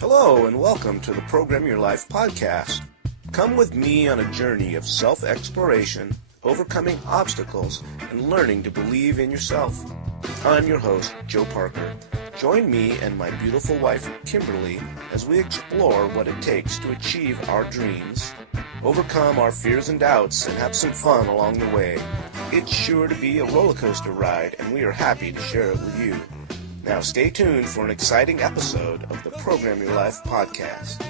Hello and welcome to the Program Your Life podcast. Come with me on a journey of self-exploration, overcoming obstacles, and learning to believe in yourself. I'm your host, Joe Parker. Join me and my beautiful wife, Kimberly, as we explore what it takes to achieve our dreams, overcome our fears and doubts, and have some fun along the way. It's sure to be a roller coaster ride, and we are happy to share it with you. Now stay tuned for an exciting episode of the Program Your Life podcast.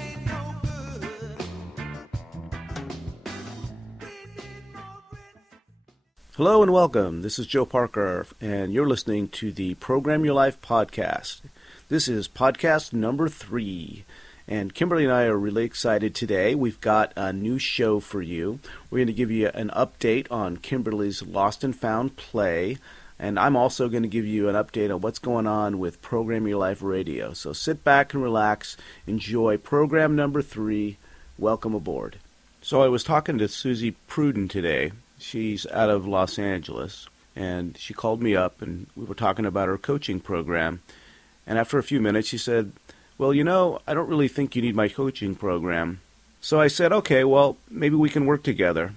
Hello and welcome. This is Joe Parker, and you're listening to the Program Your Life podcast. This is podcast number 3, and Kimberly and I are really excited today. We've got a new show for you. We're going to give you an update on Kimberly's Lost and Found play. And I'm also going to give you an update on what's going on with Program Your Life Radio. So sit back and relax. Enjoy program number 3. Welcome aboard. So I was talking to Suzy Prudden today. She's out of Los Angeles. And she called me up and we were talking about her coaching program. And after a few minutes she said, well, you know, I don't really think you need my coaching program. So I said, okay, well, maybe we can work together.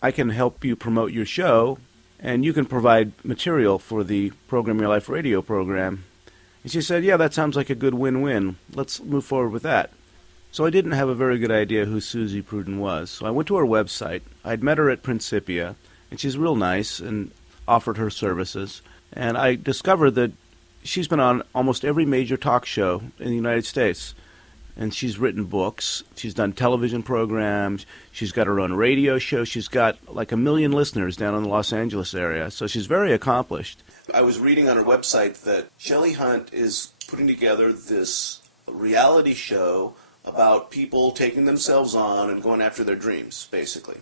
I can help you promote your show, and you can provide material for the Program Your Life radio program. And she said, yeah, that sounds like a good win-win. Let's move forward with that. So I didn't have a very good idea who Suzy Prudden was. So I went to her website. I'd met her at Principia, and she's real nice and offered her services. And I discovered that she's been on almost every major talk show in the United States. And she's written books, she's done television programs, she's got her own radio show, she's got like 1 million listeners down in the Los Angeles area, so she's very accomplished. I was reading on her website that Shelley Hunt is putting together this reality show about people taking themselves on and going after their dreams, basically.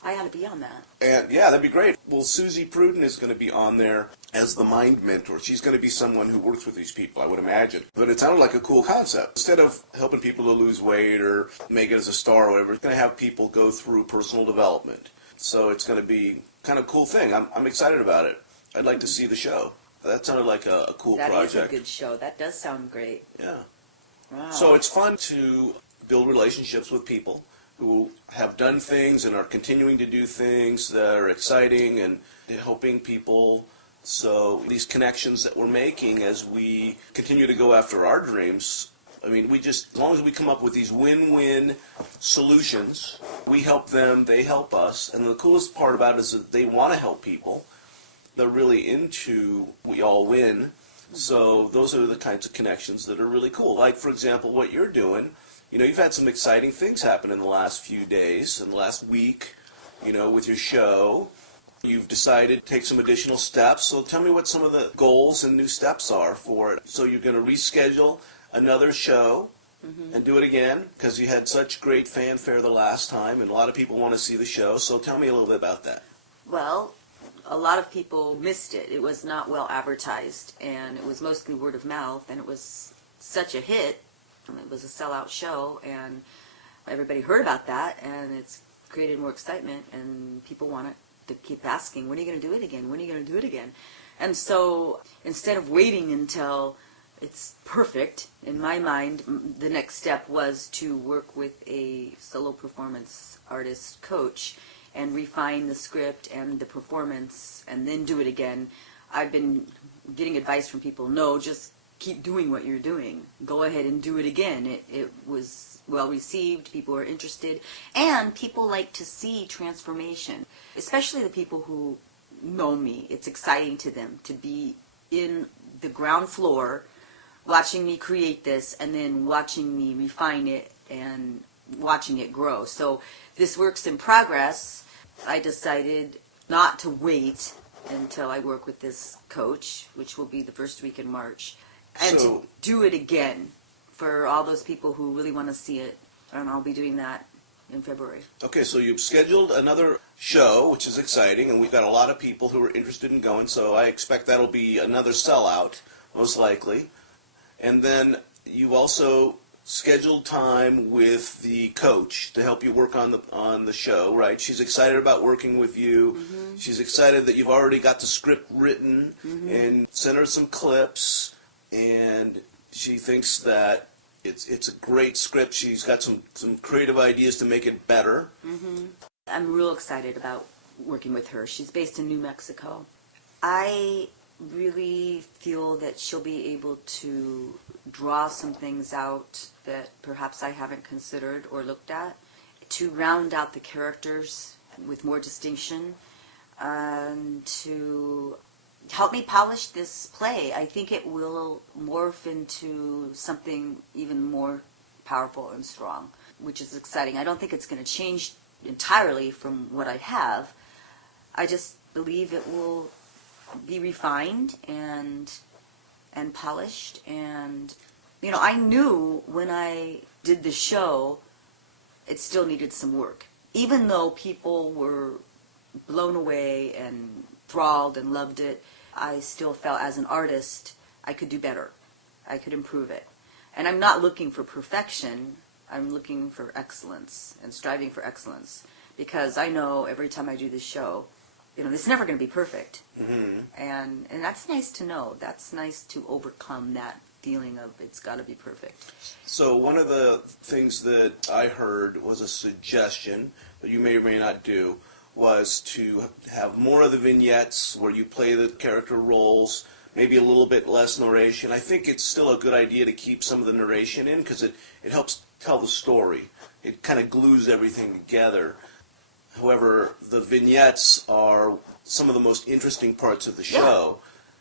I ought to be on that. And yeah, that'd be great. Well, Suzy Prudden is going to be on there as the mind mentor. She's going to be someone who works with these people, I would imagine. But it sounded like a cool concept. Instead of helping people to lose weight or make it as a star or whatever, it's going to have people go through personal development. So it's going to be kind of a cool thing. I'm excited about it. I'd like to see the show. That sounded like a cool project. That is a good show. That does sound great. Yeah. Wow. So it's fun to build relationships with people who have done things and are continuing to do things that are exciting and helping people. So these connections that we're making as we continue to go after our dreams, I mean, as long as we come up with these win-win solutions, we help them, they help us. And the coolest part about it is that they want to help people. They're really into we all win. So those are the kinds of connections that are really cool. Like, for example, what you're doing. You know, you've had some exciting things happen in the last few days and the last week, you know, with your show. You've decided to take some additional steps. So tell me what some of the goals and new steps are for it. So you're going to reschedule another show and do it again because you had such great fanfare the last time and a lot of people want to see the show. So tell me a little bit about that. Well, a lot of people missed it. It was not well advertised, and it was mostly word of mouth, and it was such a hit. It was a sellout show, and everybody heard about that, and it's created more excitement, and people want to keep asking, when are you going to do it again? When are you going to do it again? And so instead of waiting until it's perfect, in my mind, the next step was to work with a solo performance artist coach and refine the script and the performance and then do it again. I've been getting advice from people, no, just keep doing what you're doing. Go ahead and do it again. It was well received. People are interested. And people like to see transformation, especially the people who know me. It's exciting to them to be in the ground floor watching me create this and then watching me refine it and watching it grow. So this work's in progress. I decided not to wait until I work with this coach, which will be the first week in March. And to do it again for all those people who really want to see it. And I'll be doing that in February. Okay, so you've scheduled another show, which is exciting, and we've got a lot of people who are interested in going, so I expect that'll be another sellout, most likely. And then you also scheduled time with the coach to help you work on the show, right? She's excited about working with you. Mm-hmm. She's excited that you've already got the script written and sent her some clips, and she thinks that It's a great script. She's got some creative ideas to make it better. Mm-hmm. I'm real excited about working with her. She's based in New Mexico. I really feel that she'll be able to draw some things out that perhaps I haven't considered or looked at, to round out the characters with more distinction, and to help me polish this play. I think it will morph into something even more powerful and strong, which is exciting. I don't think it's going to change entirely from what I have. I just believe it will be refined and polished. And I knew when I did the show it still needed some work, even though people were blown away and enthralled and loved it. I still felt as an artist I could do better. I could improve it. And I'm not looking for perfection. I'm looking for excellence and striving for excellence, because I know every time I do this show, it's never going to be perfect. Mm-hmm. And that's nice to know. That's nice to overcome that feeling of it's got to be perfect. So one of the things that I heard was a suggestion, that you may or may not do, was to have more of the vignettes where you play the character roles, maybe a little bit less narration. I think it's still a good idea to keep some of the narration in, because it helps tell the story. It kind of glues everything together. However, the vignettes are some of the most interesting parts of the show.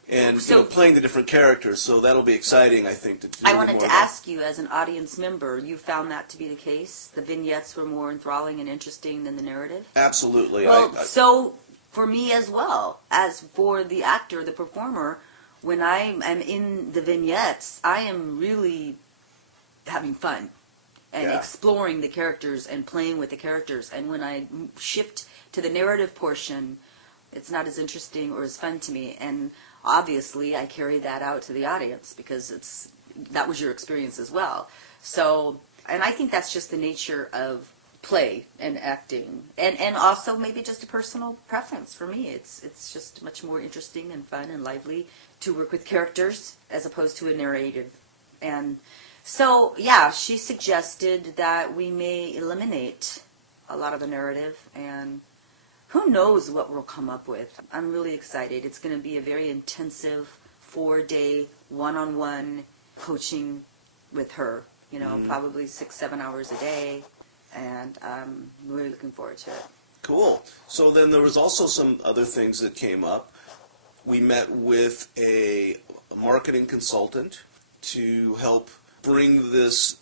And playing the different characters, so that'll be exciting, I think. I wanted to ask you, as an audience member, you found that to be the case? The vignettes were more enthralling and interesting than the narrative? Absolutely. Well, so for me as well, as for the actor, the performer, when I am in the vignettes, I am really having fun and exploring the characters and playing with the characters. And when I shift to the narrative portion, it's not as interesting or as fun to me. And obviously, I carry that out to the audience, because that was your experience as well. So, and I think that's just the nature of play and acting, and also maybe just a personal preference for me. It's just much more interesting and fun and lively to work with characters as opposed to a narrative. And so, she suggested that we may eliminate a lot of the narrative, and who knows what we'll come up with. I'm really excited. It's going to be a very intensive 4-day one-on-one coaching with her, probably 6-7 hours a day, and I'm really looking forward to it. Cool. So then there was also some other things that came up. We met with a marketing consultant to help bring this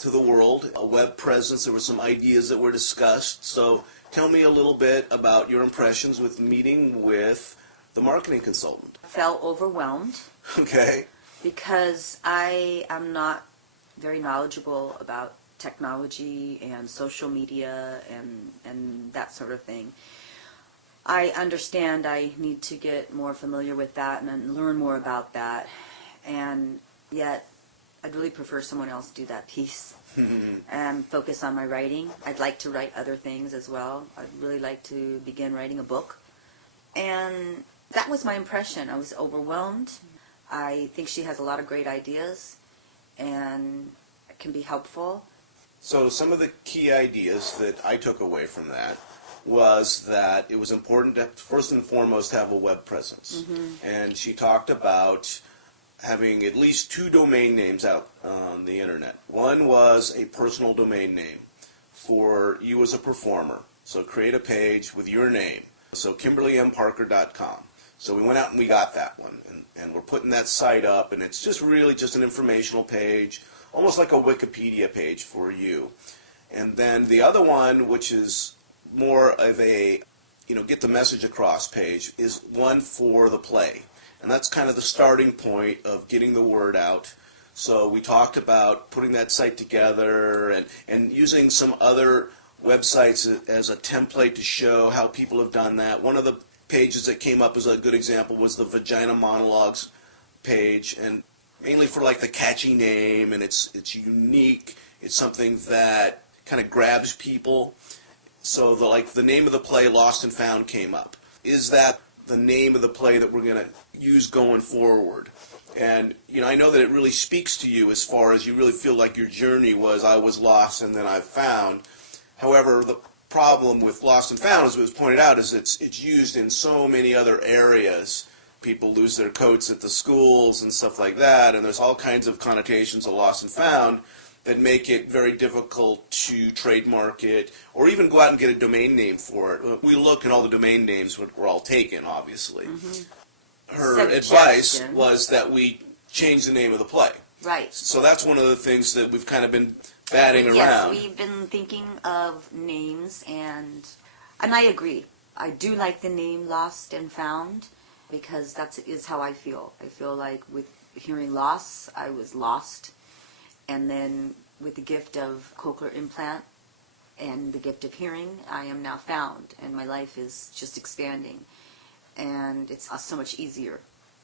to the world, a web presence. There were some ideas that were discussed. So tell me a little bit about your impressions with meeting with the marketing consultant. I felt overwhelmed. Okay. Because I am not very knowledgeable about technology and social media and that sort of thing. I understand I need to get more familiar with that and learn more about that. And yet, I'd really prefer someone else do that piece and focus on my writing. I'd like to write other things as well. I'd really like to begin writing a book. And that was my impression. I was overwhelmed. I think she has a lot of great ideas and it can be helpful. So some of the key ideas that I took away from that was that it was important to, first and foremost, have a web presence. Mm-hmm. And she talked about having at least 2 domain names out on the internet. One was a personal domain name for you as a performer. So create a page with your name. So KimberlyMParker.com. So we went out and we got that one. And we're putting that site up, and it's just really just an informational page, almost like a Wikipedia page for you. And then the other one, which is more of a, get the message across page, is one for the play. And that's kind of the starting point of getting the word out. So we talked about putting that site together and using some other websites as a template to show how people have done that. One of the pages that came up as a good example was the Vagina Monologues page, and mainly for like the catchy name, and it's unique. It's something that kind of grabs people. So the name of the play, Lost and Found, came up. Is that the name of the play that we're going to use going forward? And, I know that it really speaks to you as far as you really feel like your journey was, I was lost and then I found. However, the problem with lost and found, as was pointed out, is it's used in so many other areas. People lose their coats at the schools and stuff like that, and there's all kinds of connotations of lost and found that make it very difficult to trademark it or even go out and get a domain name for it. We look and all the domain names were all taken, obviously. Her advice was that we change the name of the play. Right. So that's one of the things that we've kind of been batting around. Yes, we've been thinking of names, and I agree. I do like the name Lost and Found because that is how I feel. I feel like with hearing loss, I was lost, and then with the gift of cochlear implant and the gift of hearing, I am now found, and my life is just expanding. And it's so much easier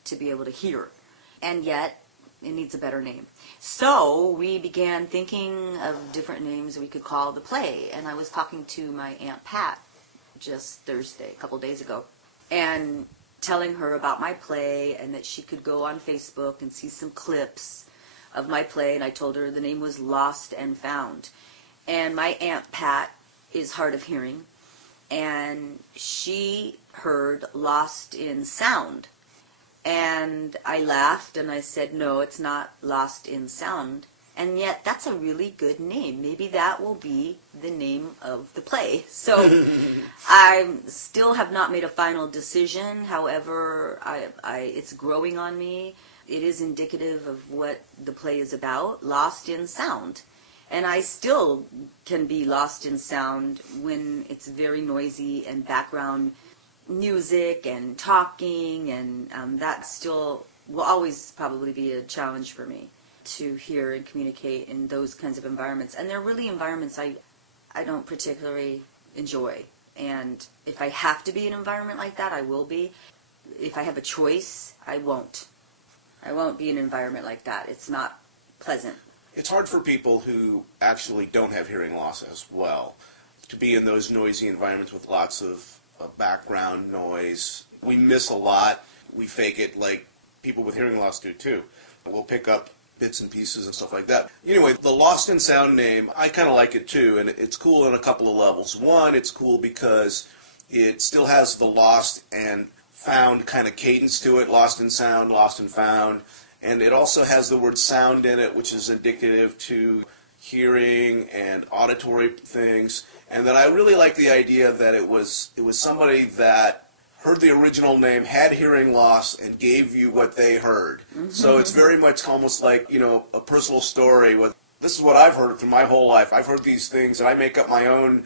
to be able to hear. And yet, it needs a better name. So we began thinking of different names we could call the play. And I was talking to my Aunt Pat just Thursday, a couple days ago, and telling her about my play and that she could go on Facebook and see some clips of my play. And I told her the name was Lost and Found. And my Aunt Pat is hard of hearing. And she heard Lost in Sound. And I laughed and I said, no, it's not Lost in Sound. And yet that's a really good name. Maybe that will be the name of the play. So I still have not made a final decision. However, it's growing on me. It is indicative of what the play is about, Lost in Sound. And I still can be lost in sound when it's very noisy and background music and talking, and that still will always probably be a challenge for me to hear and communicate in those kinds of environments. And they're really environments I don't particularly enjoy. And if I have to be in an environment like that, I will be. If I have a choice, I won't. I won't be in an environment like that. It's not pleasant. It's hard for people who actually don't have hearing loss as well to be in those noisy environments with lots of background noise. We miss a lot. We fake it like people with hearing loss do too. We'll pick up bits and pieces and stuff like that. Anyway, the Lost in Sound name, I kind of like it too, and it's cool on a couple of levels. One, it's cool because it still has the lost and found kind of cadence to it, lost in sound, lost and found. And it also has the word sound in it, which is indicative to hearing and auditory things. And then I really like the idea that it was somebody that heard the original name, had hearing loss, and gave you what they heard. So it's very much almost like, a personal story. This is what I've heard through my whole life. I've heard these things, and I make up my own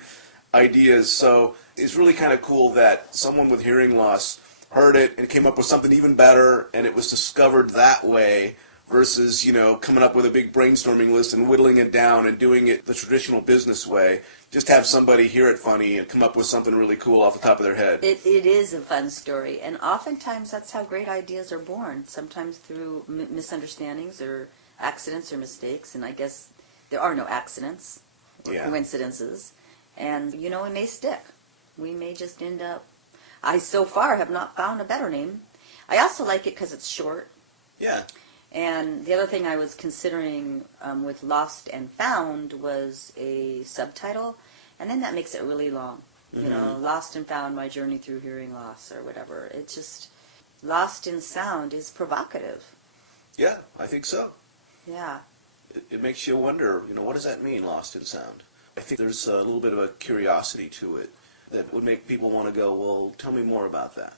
ideas. So it's really kind of cool that someone with hearing loss heard it and came up with something even better, and it was discovered that way versus, coming up with a big brainstorming list and whittling it down and doing it the traditional business way. Just have somebody hear it funny and come up with something really cool off the top of their head. It is a fun story, and oftentimes that's how great ideas are born, sometimes through misunderstandings or accidents or mistakes, and I guess there are no accidents or coincidences, and, it may stick. We may just end up... I so far have not found a better name. I also like it because it's short. Yeah. And the other thing I was considering with Lost and Found was a subtitle, and then that makes it really long. Lost and Found, My Journey Through Hearing Loss, or whatever. It's just, Lost in Sound is provocative. Yeah, I think so. Yeah. It makes you wonder, what does that mean, lost in sound? I think there's a little bit of a curiosity to it that would make people want to go, well, tell me more about that.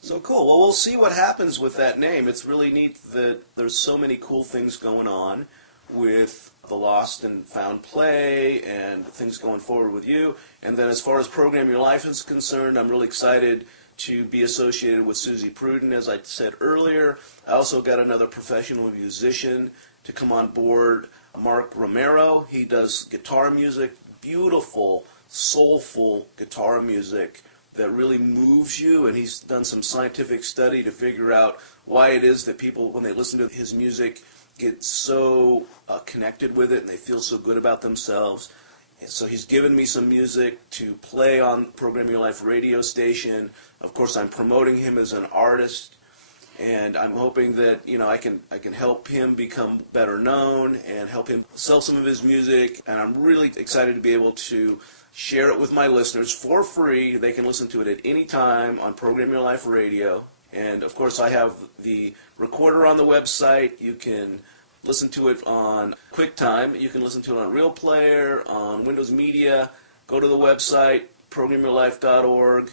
So cool. Well, we'll see what happens with that name. It's really neat that there's so many cool things going on with the Lost and Found play and things going forward with you. And then as far as Program Your Life is concerned, I'm really excited to be associated with Suzy Prudden, as I said earlier. I also got another professional musician to come on board, Mark Romero. He does guitar music, beautiful, soulful guitar music that really moves you, and he's done some scientific study to figure out why it is that people, when they listen to his music, get so connected with it and they feel so good about themselves. And so he's given me some music to play on Program Your Life radio station. Of course, I'm promoting him as an artist. And I'm hoping that, I can help him become better known and help him sell some of his music. And I'm really excited to be able to share it with my listeners for free. They can listen to it at any time on Program Your Life Radio. And, of course, I have the recorder on the website. You can listen to it on QuickTime. You can listen to it on Real Player, on Windows Media. Go to the website, programyourlife.org,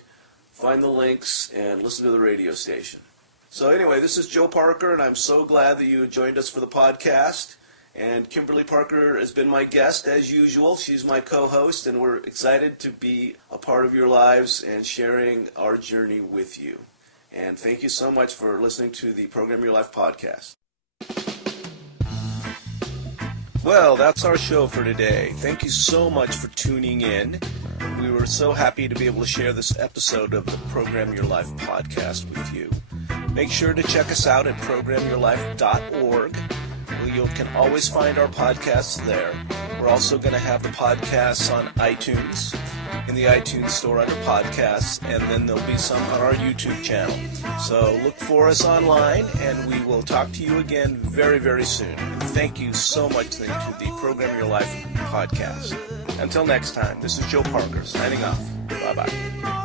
find the links, and listen to the radio station. So anyway, this is Joe Parker, and I'm so glad that you joined us for the podcast. And Kimberly Parker has been my guest, as usual. She's my co-host, and we're excited to be a part of your lives and sharing our journey with you. And thank you so much for listening to the Program Your Life podcast. Well, that's our show for today. Thank you so much for tuning in. We were so happy to be able to share this episode of the Program Your Life podcast with you. Make sure to check us out at programyourlife.org. You can always find our podcasts there. We're also going to have the podcasts on iTunes, in the iTunes store under podcasts, and then there'll be some on our YouTube channel. So look for us online, and we will talk to you again very, very soon. Thank you so much to the Program Your Life podcast. Until next time, this is Joe Parker signing off. Bye-bye.